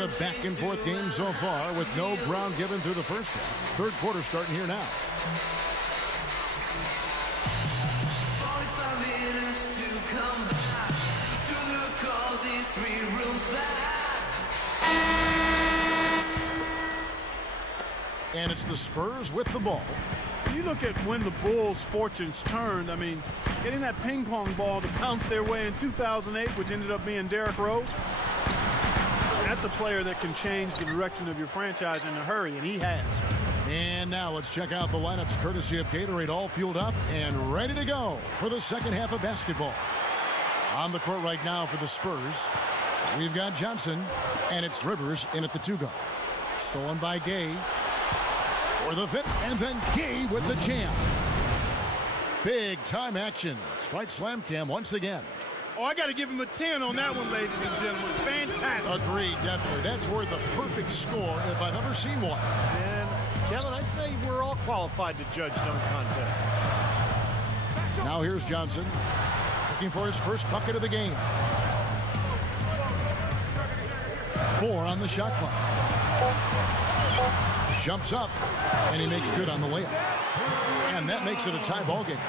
A back-and-forth game so far with no ground given through the first half. Third quarter starting here now. 45 minutes to come back to the cozy 3-room flat. And it's the Spurs with the ball. You look at when the Bulls' fortunes turned. I mean, getting that ping pong ball to bounce their way in 2008, which ended up being Derrick Rose. That's a player that can change the direction of your franchise in a hurry, and he has. And now let's check out the lineups courtesy of Gatorade, all fueled up and ready to go for the second half of basketball. On the court right now for the Spurs, we've got Johnson, and it's Rivers in at the 2-guard. Stolen by Gay for the fit, and then Gay with the jam. Big time action. Sprite Slam Cam once again. Oh, I got to give him a 10 on that one, ladies and gentlemen. Fantastic. Agreed, definitely. That's worth a perfect score if I've ever seen one. And, Kevin, I'd say we're all qualified to judge dunk contests. Now here's Johnson, looking for his first bucket of the game. 4 on the shot clock. Jumps up, and he makes good on the layup. And that makes it a tie ball game.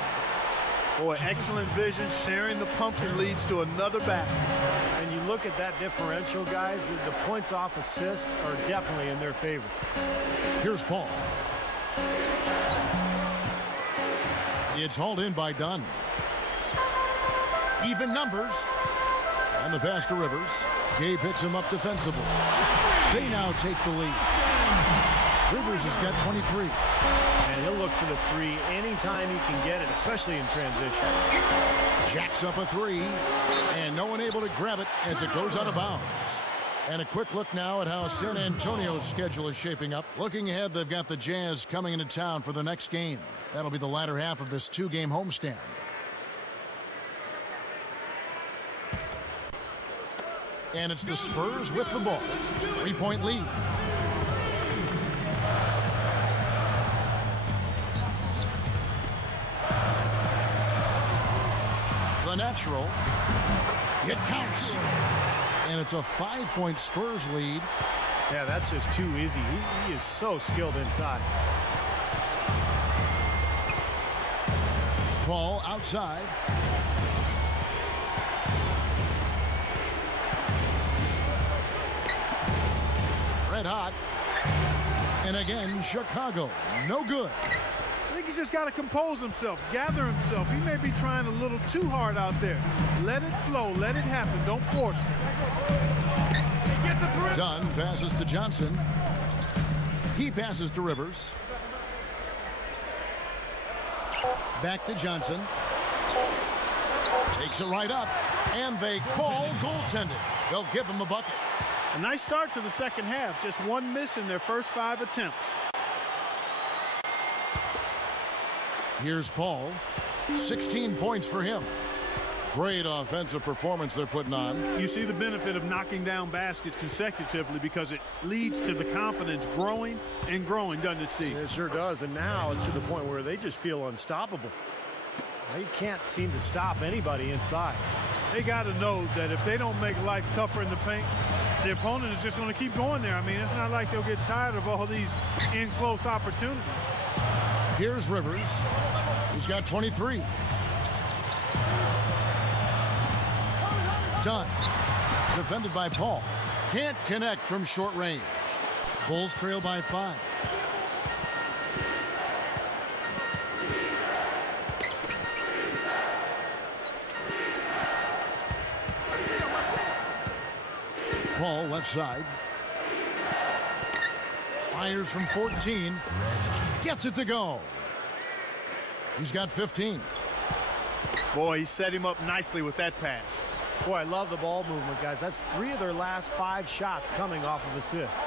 Boy, excellent vision. Sharing the pumpkin leads to another basket. And you look at that differential, guys, the points off assists are definitely in their favor. Here's Paul. It's hauled in by Dunn. Even numbers. And the pass to Rivers. Gay picks him up defensively. They now take the lead. Rivers has got 23. And he'll look for the 3 anytime he can get it, especially in transition. Jacks up a 3, and no one able to grab it as it goes out of bounds. And a quick look now at how San Antonio's schedule is shaping up. Looking ahead, they've got the Jazz coming into town for the next game. That'll be the latter half of this 2-game homestand. And it's the Spurs with the ball. 3-point lead. The natural. It counts. And it's a 5-point Spurs lead. Yeah, that's just too easy. He is so skilled inside. Ball outside. Red hot. And again, Chicago. No good. I think he's just got to compose himself, gather himself. He may be trying a little too hard out there. Let it flow. Let it happen. Don't force it. Dunn passes to Johnson. He passes to Rivers. Back to Johnson. Takes it right up. And they call goaltending. They'll give him the bucket. A nice start to the second half. Just 1 miss in their first 5 attempts. Here's Paul. 16 points for him. Great offensive performance they're putting on. You see the benefit of knocking down baskets consecutively because it leads to the confidence growing and growing, doesn't it, Steve? It sure does, and now it's to the point where they just feel unstoppable. They can't seem to stop anybody inside. They got to know that if they don't make life tougher in the paint, the opponent is just going to keep going there. I mean, it's not like they'll get tired of all these in-close opportunities. Here's Rivers. He's got 23. Dunn. Defended by Paul. Can't connect from short range. Bulls trail by 5. Paul left side. Fires from 14. Gets it to go. He's got 15. Boy, he set him up nicely with that pass. Boy, I love the ball movement, guys. That's 3 of their last 5 shots coming off of assists.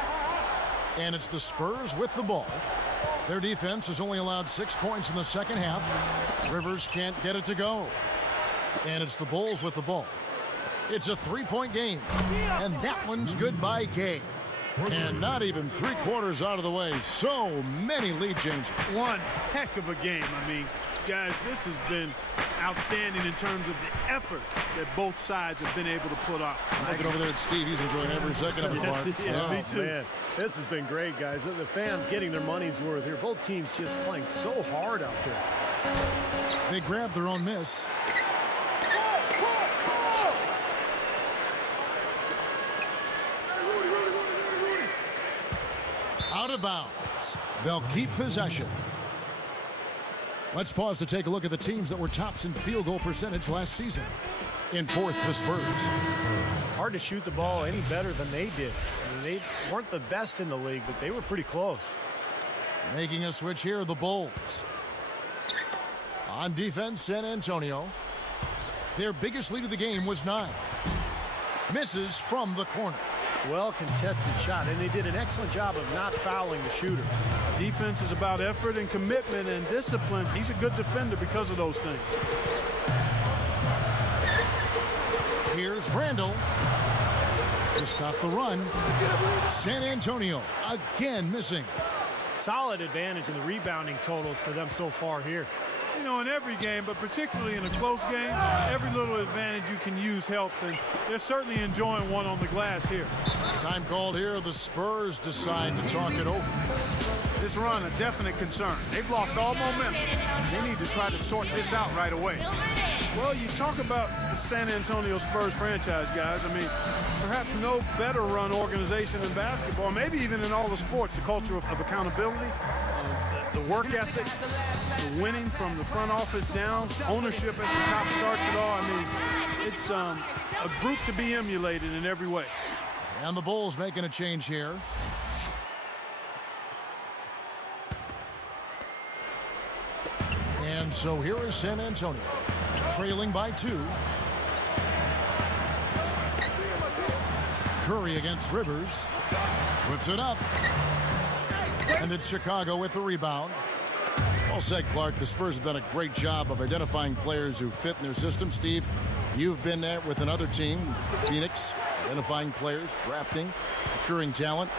And it's the Spurs with the ball. Their defense has only allowed 6 points in the second half. Rivers can't get it to go. And it's the Bulls with the ball. It's a 3-point game. And that one's good by Gay. And not even 3/4 out of the way. So many lead changes. One heck of a game. I mean, guys, this has been outstanding in terms of the effort that both sides have been able to put out. Looking over there at Steve, he's enjoying every second of it, Yes, Clark. yeah, me too. Man, this has been great, guys. The fans getting their money's worth here. Both teams just playing so hard out there. They grabbed their own miss. Out of bounds. They'll keep possession. Let's pause to take a look at the teams that were tops in field goal percentage last season. In fourth, the Spurs. Hard to shoot the ball any better than they did. I mean, they weren't the best in the league, but they were pretty close. Making a switch here, the Bulls. On defense, San Antonio. Their biggest lead of the game was 9. Misses from the corner. Well contested shot, and they did an excellent job of not fouling the shooter. Defense is about effort and commitment and discipline. He's a good defender because of those things. Here's Randall to stop the run. San Antonio again missing. Solid advantage in the rebounding totals for them so far here. You know, in every game, but particularly in a close game, every little advantage you can use helps, and they're certainly enjoying one on the glass here. Time called here. The Spurs decide to talk it over. This run, a definite concern. They've lost all momentum. They need to try to sort this out right away. Well, you talk about the San Antonio Spurs franchise, guys. I mean, perhaps no better run organization in basketball, maybe even in all the sports, the culture of accountability, the work ethic, the winning from the front office down, ownership at the top starts it all. I mean, it's a group to be emulated in every way. And the Bulls making a change here. And so here is San Antonio, trailing by 2. Curry against Rivers. Puts it up. And it's Chicago with the rebound. Well said, Clark. The Spurs have done a great job of identifying players who fit in their system. Steve, you've been there with another team, Phoenix, identifying players, drafting, procuring talent.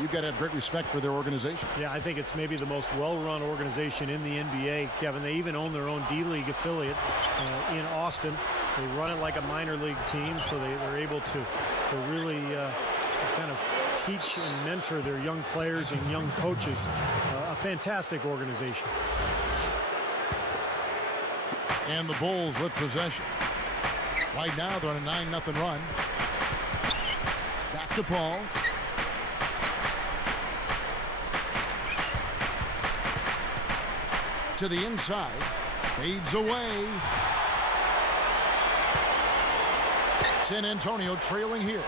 You've got to have great respect for their organization. Yeah, I think it's maybe the most well-run organization in the NBA, Kevin. They even own their own D-League affiliate in Austin. They run it like a minor league team, so they're able to really kind of teach and mentor their young players and young coaches. A fantastic organization. And the Bulls with possession. Right now, they're on a 9-0 run. Back to Paul. To the inside. Fades away. San Antonio trailing here.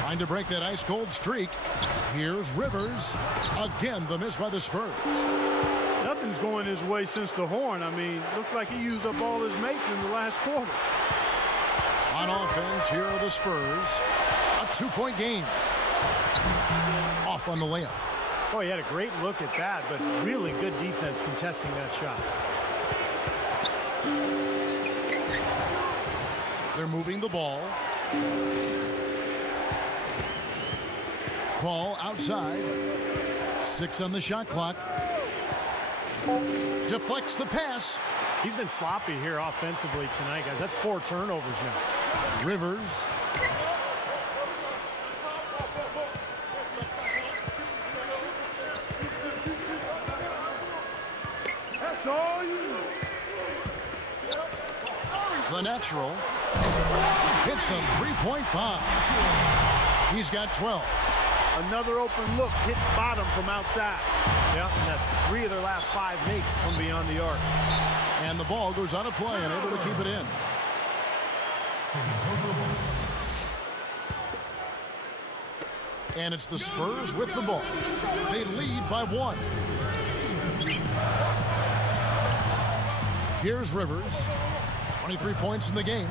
Trying to break that ice-cold streak. Here's Rivers. Again, the miss by the Spurs. Nothing's going his way since the horn. I mean, looks like he used up all his mates in the last quarter. On offense, here are the Spurs. A 2-point game. Off on the layup. Boy, he had a great look at that, but really good defense contesting that shot. They're moving the ball. Paul outside. 6 on the shot clock. Deflects the pass. He's been sloppy here offensively tonight, guys. That's 4 turnovers now. Rivers. The natural hits the 3-point bomb. He's got 12. Another open look, hits bottom from outside. Yep, and that's 3 of their last 5 makes from beyond the arc. And the ball goes out of play and able to keep it in. And it's the Spurs with the ball. They lead by 1. Here's Rivers. 23 points in the game.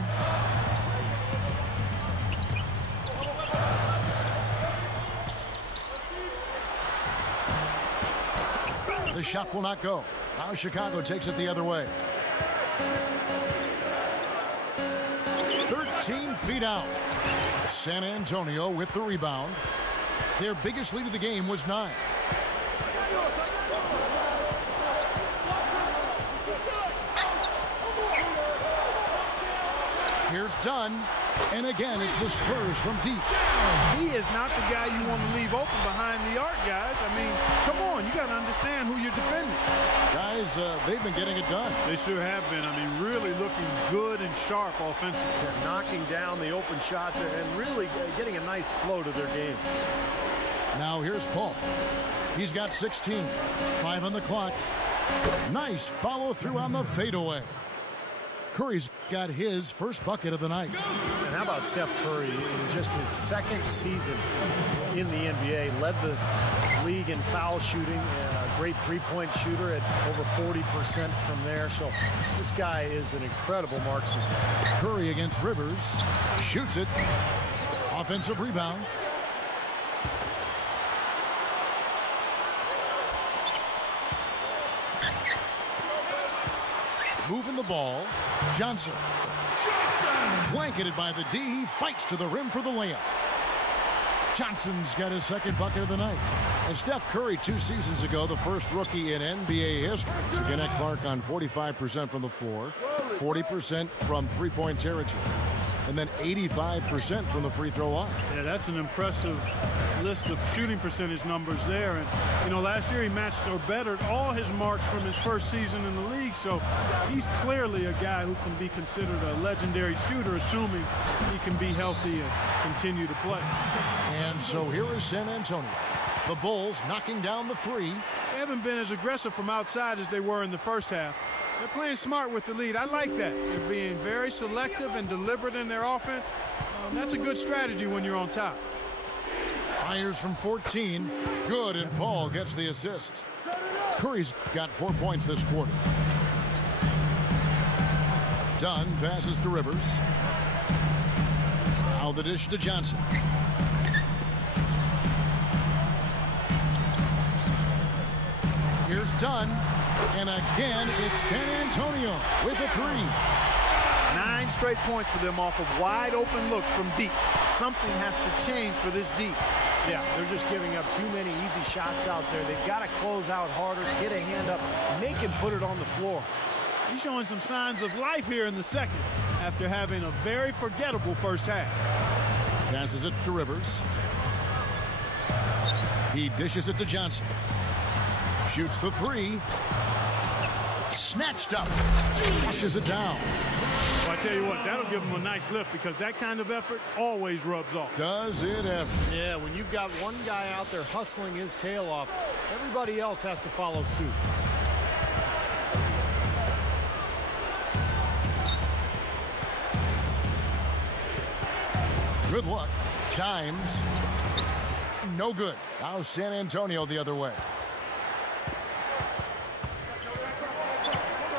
The shot will not go. Now Chicago takes it the other way. 13 feet out. San Antonio with the rebound. Their biggest lead of the game was 9. Here's Dunn. And again, it's the Spurs from deep. He is not the guy you want to leave open behind the arc, guys. I mean, come on. You got to understand who you're defending. Guys, they've been getting it done. They sure have been. I mean, really looking good and sharp offensively. They're knocking down the open shots and really getting a nice flow to their game. Now here's Paul. He's got 16. 5 on the clock. Nice follow through on the fadeaway. Curry's got his first bucket of the night. And how about Steph Curry in just his second season in the NBA? Led the league in foul shooting. A great three-point shooter at over 40% from there. So this guy is an incredible marksman. Curry against Rivers. Shoots it. Offensive rebound. Moving the ball. Johnson. Blanketed by the D. He fights to the rim for the layup. Johnson's got his second bucket of the night. And Steph Curry 2 seasons ago, the first rookie in NBA history to connect Clark on 45% from the floor, 40% from three-point territory, and then 85% from the free throw line. Yeah, that's an impressive list of shooting percentage numbers there. And, you know, last year he matched or bettered all his marks from his first season in the league. So he's clearly a guy who can be considered a legendary shooter, assuming he can be healthy and continue to play. And so here is San Antonio. The Bulls knocking down the three. They haven't been as aggressive from outside as they were in the first half. They're playing smart with the lead. I like that. They're being very selective and deliberate in their offense. That's a good strategy when you're on top. Fires from 14. Good, and Paul gets the assist. Curry's got 4 points this quarter. Dunn passes to Rivers. Now the dish to Johnson. Here's Dunn. And again, it's San Antonio with a three. 9 straight points for them off of wide open looks from deep. Something has to change for this deep. Yeah, they're just giving up too many easy shots out there. They've got to close out harder, get a hand up, make him put it on the floor. He's showing some signs of life here in the second after having a very forgettable first half. Passes it to Rivers. He dishes it to Johnson. Shoots the three. Snatched up. Pushes it down. Well, I tell you what, that'll give him a nice lift because that kind of effort always rubs off. Does it ever? Yeah, when you've got one guy out there hustling his tail off, everybody else has to follow suit. Good luck. Times. No good. Now San Antonio the other way.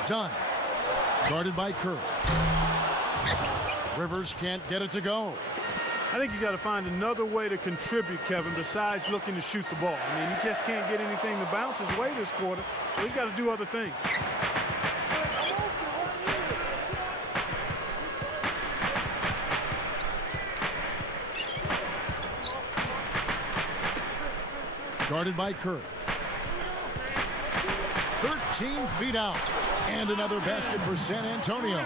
Dunn. Guarded by Curry. Rivers can't get it to go. I think he's got to find another way to contribute, Kevin, besides looking to shoot the ball. I mean, he just can't get anything to bounce his way this quarter, so he's got to do other things. Guarded by Curry. 13 feet out. And another basket for San Antonio.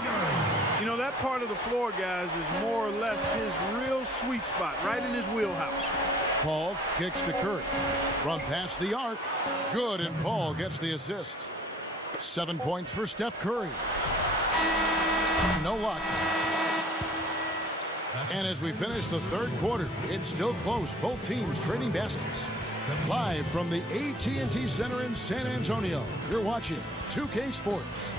You know, that part of the floor, guys, is more or less his real sweet spot, right in his wheelhouse. Paul kicks to Curry. From past the arc. Good, and Paul gets the assist. 7 points for Steph Curry. No luck. And as we finish the third quarter, it's still close. Both teams trading baskets. Live from the AT&T Center in San Antonio, you're watching 2K Sports.